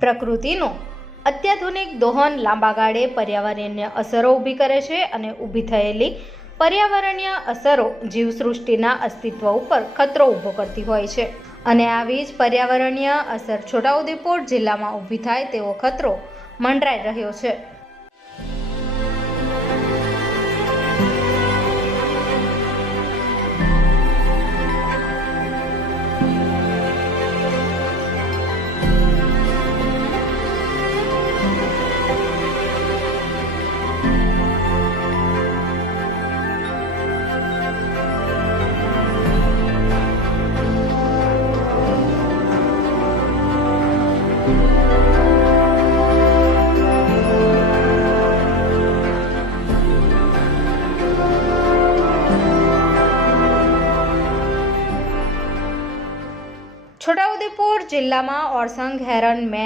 પ્રકૃતિનો અત્યાધુનિક દોહન લાંબા ગાળે પર્યાવરણીય અસરો ઊભી કરે છે અને ઊભી થયેલી પર્યાવરણીય અસરો જીવસૃષ્ટિના અસ્તિત્વ ઉપર ખતરો ઊભો કરતી હોય છે અને આવી જ પર્યાવરણીય અસર છોટાઉદેપુર જિલ્લામાં ઊભી થાય તેવો ખતરો મંડરાઈ રહ્યો છે। છોટાઉદેપુર જિલ્લામાં ઓરસંગ, હેરન, મેન